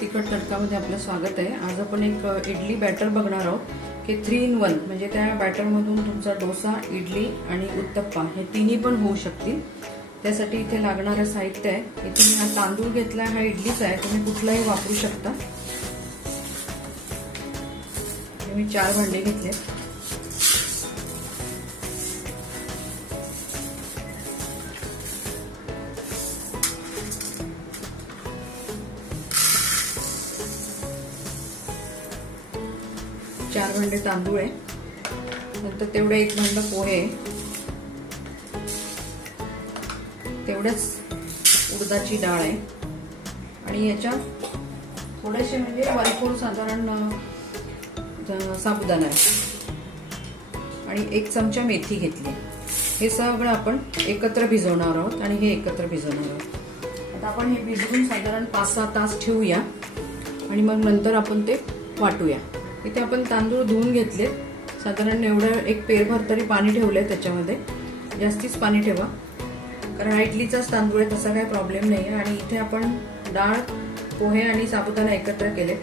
तिखट तडकामध्ये आपलं स्वागत आहे। आज आपण एक इडली बॅटर बघणार आहोत की 3 in 1 म्हणजे त्या बॅटरमधून तुमचा डोसा, इडली आणि उत्तप्पा हे तिन्ही पण होऊ शकतील। त्यासाठी इथे लागणारे साहित्य आहे। इथे मी हा तांदूळ घेतला, हा इडलीचा आहे, तुम्ही कुठलाही वापरू शकता। मी 4 भांडे घेतले। चार भांडे तांदूळ आहे, नंतर तेवढे 1 भांड पोहे, तेवढेच उडदाची डाळ आहे आणि याच्या थोडेसे म्हणजे वारीकोर साधारण साबुदाणा आहे आणि 1 चमचा मेथी घेतली। हे सगळं आपण एकत्र भिजवणार आहोत आणि हे एकत्र भिजवणार आहोत। आता आपण हे भिजवून साधारण 5-6 तास ठेवूया आणि मग नंतर आपण ते वाटूया। इथे आपण तांदूळ धुवून घेतले, साधारण एवढं 1 पेरभर तरी पाणी ठेवलंय त्याच्यामध्ये। जास्तीच पाणी ठेवा कारण हा इडलीचाच तांदूळ आहे, तसा काही प्रॉब्लेम नाही। आणि इथे आपण डाळ, पोहे आणि साबुदाणा एकत्र केले।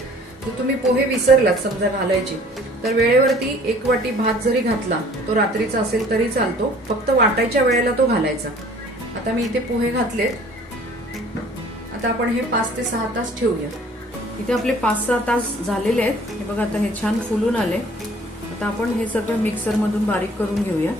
जर तुम्ही पोहे विसरलात समजा घालायचे तर वेळेवरती 1 वाटी भात जरी घातला, तो रात्रीचा असेल तरी चालतो, फक्त वाटायच्या वेळेला तो घालायचा। आता मी इथे पोहे घातलेत। आता आपण हे 5 ते 6 तास ठेवूया। इथे आपले 5-6 तास झालेले आहेत। हे बघा आता हे छान फुलून आले। आता आपण हे सगळं मिक्सर मधून बारीक करून घेऊया।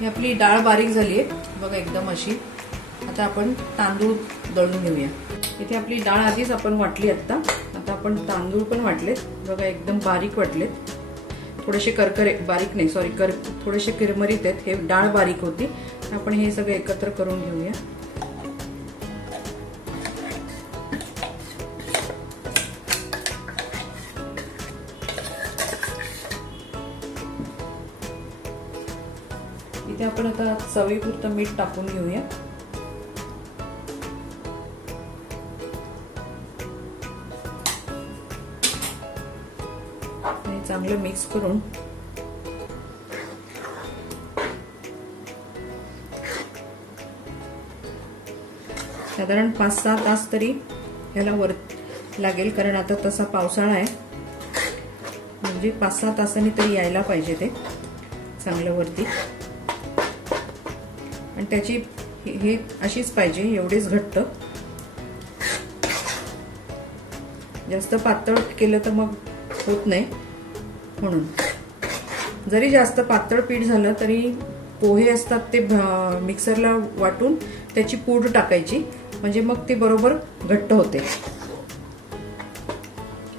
ही आपली डाळ बारीक झाली आहे बघा एकदम अशी। आता आपण तांदूळ दळून घेऊया। इथे आपली डाळ आधीच आपण वाटली आता आपण तांदूळ पण वाटलेत बघा, एकदम बारीक वाटलेत। थोडेसे करकरे, बारीक नाही सॉरी, थोडेसे किरमरीत आहेत। हे डाळ बारीक होती। आपण हे सगळे एकत्र करून घेऊया। इथे आपण आता चवीपुरतं मीठ टाकून घेऊया। चांगलं मिक्स करून साधारण 5-6 तास तरी ह्याला वर लागेल, कारण आता तसा पावसाळा आहे, म्हणजे 5-6 तासांनी तरी यायला पाहिजे ते चांगलं वरती। आणि त्याची हे अशीच पाहिजे, एवढेच घट्ट। जास्त पातळ केलं तर मग होत नाही, म्हणून जरी जास्त पातळ पीठ झालं तरी पोहे असतात ते मिक्सरला वाटून त्याची पूड टाकायची, म्हणजे मग ते बरोबर घट्ट होते।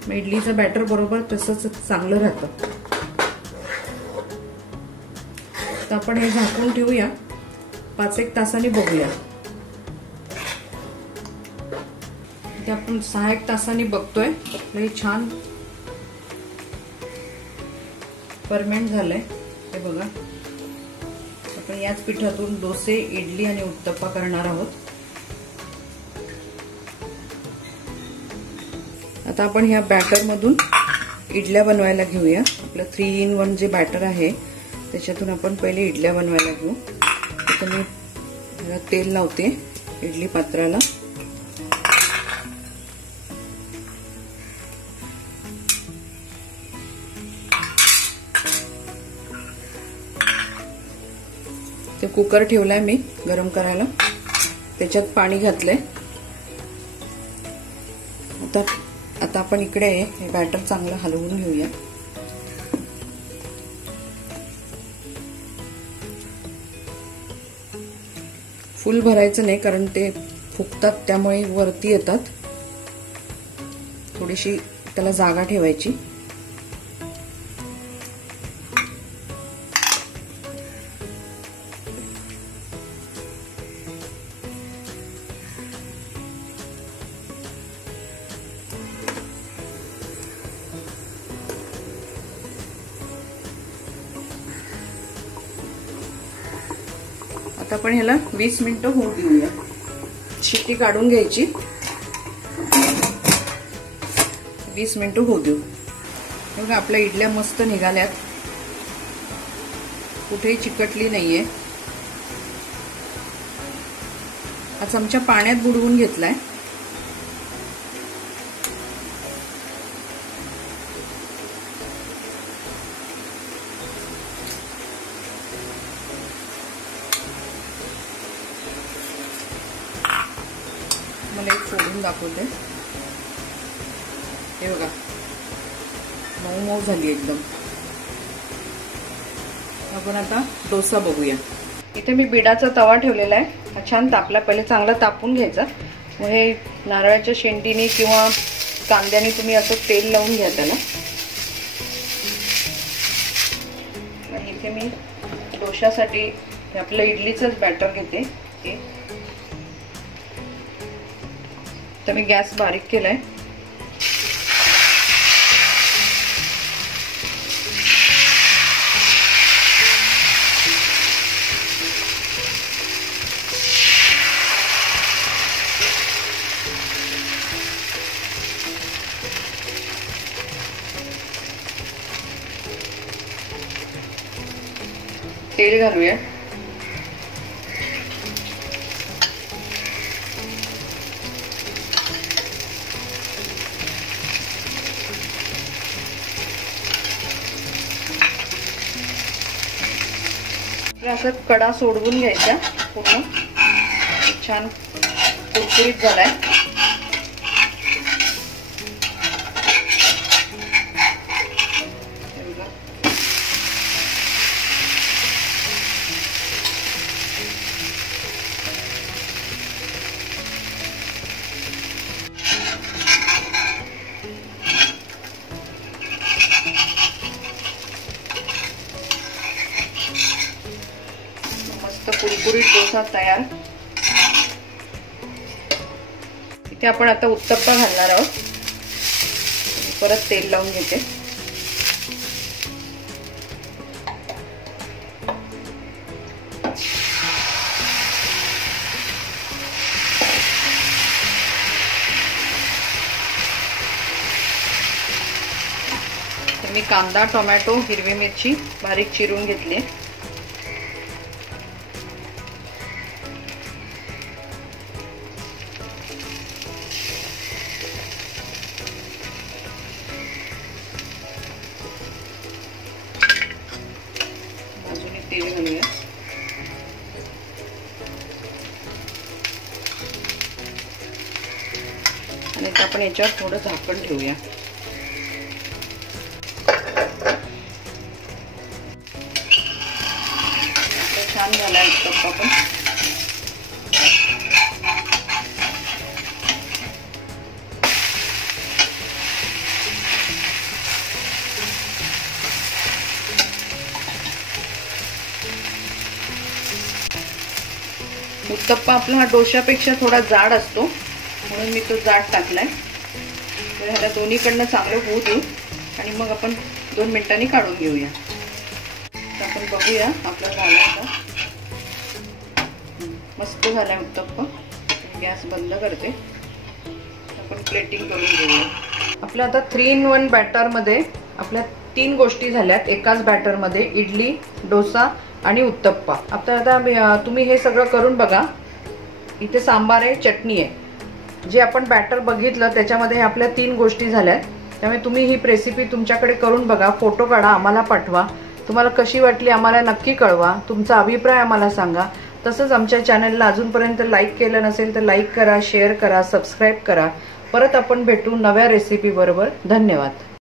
मग इडलीचं बॅटर बरोबर तसंच चांगलं राहतं। तर आपण हे झाकून ठेवूया, 5-1 तासांनी बघूया। ते आपण 6-1 तासांनी बघतोय, हे छान फर्मेंट झालंय। हे बघा, आपण याच पिठातून डोसे, इडली आणि उत्तप्पा करणार आहोत। आता आपण ह्या बॅटर मधून इडल्या बनवायला घेऊया। आपलं 3 in 1 जे बॅटर आहे त्याच्यातून आपण पहिले इडल्या बनवायला घेऊ। इथे मी तेल लावते इडली पात्राला। ते कुकर ठेवलाय मी गरम करायला, त्याच्यात पाणी घातलंय। आता आपण इकडे हे बॅटर चांगलं हलवून घेऊया। फुल भरायचं नाही कारण ते फुगतात, त्यामुळे वरती येतात। थोडीशी त्याला जागा ठेवायची। आता आपण ह्याला 20 मिनिटं होऊ देऊया। शिट्टी काढून घ्यायची, 20 मिनिटं होऊ देऊ. बघा आपल्या इडल्या मस्त निघाल्यात, कुठेही चिकटली नाहीये. हा चमचा पाण्यात बुडवून घेतलाय. मला एक फोडून दाखवते. हे बघा मऊ मऊ झाली एकदम. आपण आता डोसा बघूया. इथे मी बिडाचा तवा ठेवलेला आहे. हा छान तापला. पहिले चांगला तापून घ्यायचा. मग हे नारळाच्या शेंडीने किंवा कांद्याने तुम्ही असं तेल लावून घ्या त्याला. आणि इथे मी डोशासाठी आपलं इडलीचंच बॅटर घेते. तर मी गॅस बारीक केलाय. तेल घालूया. असं कडा सोडवून घ्यायच्या पूर्ण. छान कुरकुरीत झालाय. कुरकुरीत डोसा तयार. इथे आपण आता उत्तप्पा घालणार आहोत. परत तेल लावून घेते. मी कांदा, टोमॅटो, हिरवी मिरची बारीक चिरून घेतली. तेल घालूया. आणि आपण याच्यावर थोडं झाकण ठेवूया. छान झाला उत्तप्पा पण. उत्तप्पा आपला हा डोशापेक्षा थोडा जाड असतो म्हणून मी तो जाड टाकलाय. तर ह्याला दोन्हीकडनं चांगलं होऊ देऊ आणि मग आपण 2 मिनिटांनी काढून घेऊया. तर आपण बघूया आपला झाला आता. मस्त झालाय उत्तप्पा. गॅस बंद करते. आपण प्लेटिंग करून घेऊया. आपलं आता 3 in 1 बॅटर मध्ये आपल्या 3 गोष्टी झाल्यात एकाच बॅटर मध्ये. इडली, डोसा आणि उत्तप्पा. आता तुम्ही हे सगळं करून बघा. इथे सांबार आहे, चटणी आहे. जे आपण बॅटर बघितलं त्याच्यामध्ये आपल्या 3 गोष्टी झाल्यात. त्यामुळे तुम्ही ही रेसिपी तुमच्याकडे करून बघा. फोटो काढा, आम्हाला पाठवा. तुम्हाला कशी वाटली आम्हाला नक्की कळवा. तुमचा अभिप्राय आम्हाला सांगा. तसंच आमच्या चॅनलला अजूनपर्यंत लाईक केलं नसेल तर लाईक करा, शेअर करा, सबस्क्राईब करा. परत आपण भेटू नव्या रेसिपी बरोबर. धन्यवाद.